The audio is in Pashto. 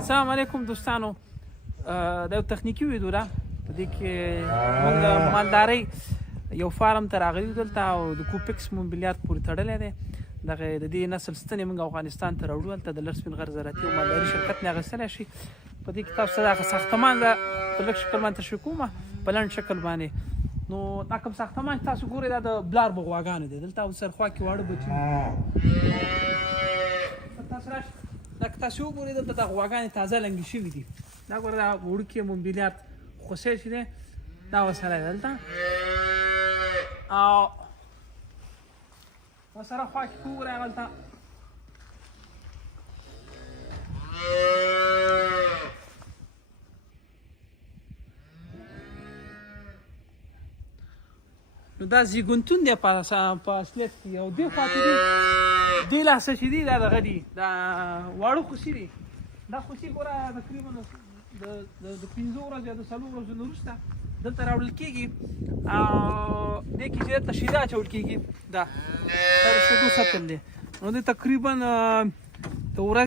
السلام علیکم دوستانو. دا یو تخنیکي ویډیو ده. په دې کې موږ د مالدارۍ یو فارم ته راغلي دلته او د کوپکس موبیلیات پورې تړلی دی. دغه د دې نسل ستنې موږ افغانستان ته راوړو. هلته د لر سپین غر زراعتي او مالداري شرکت نه اخیستلی شي. په دې کې تاسو ته دغه ساختمان ده په لږ شکل باندې تشریح کوم په لنډ شکل باندې. نو دا کوم ساختمان چې تاسو ګورئ دا د بلار بغواګانو دی. دلته ورسره خوا کې واړه بچي تاسو راشئ. دا که تاسو وګورئ دلته دا غواګانې تازه لنګې شوي دي. دا ګوره دا وړوکي موبیلیات خوسۍ چې دی دا ورسره دی دلته او ورسره خوا کې وګورئ هغلته نو دا زیږونتون دی په اصلیت کې او دې خوا کې دی دې لاسه چې دي دا دغه دي دا واړه خوسي دي. دا خوسي ګوره تقریبا د 5 ورځو یا د 4 ورځو نه وروسته دلته راوړل کېږي او دې کې چې دلته شیده اچول کېږي دا د شیدو سطل دی. نو دې تقریبا د ورځې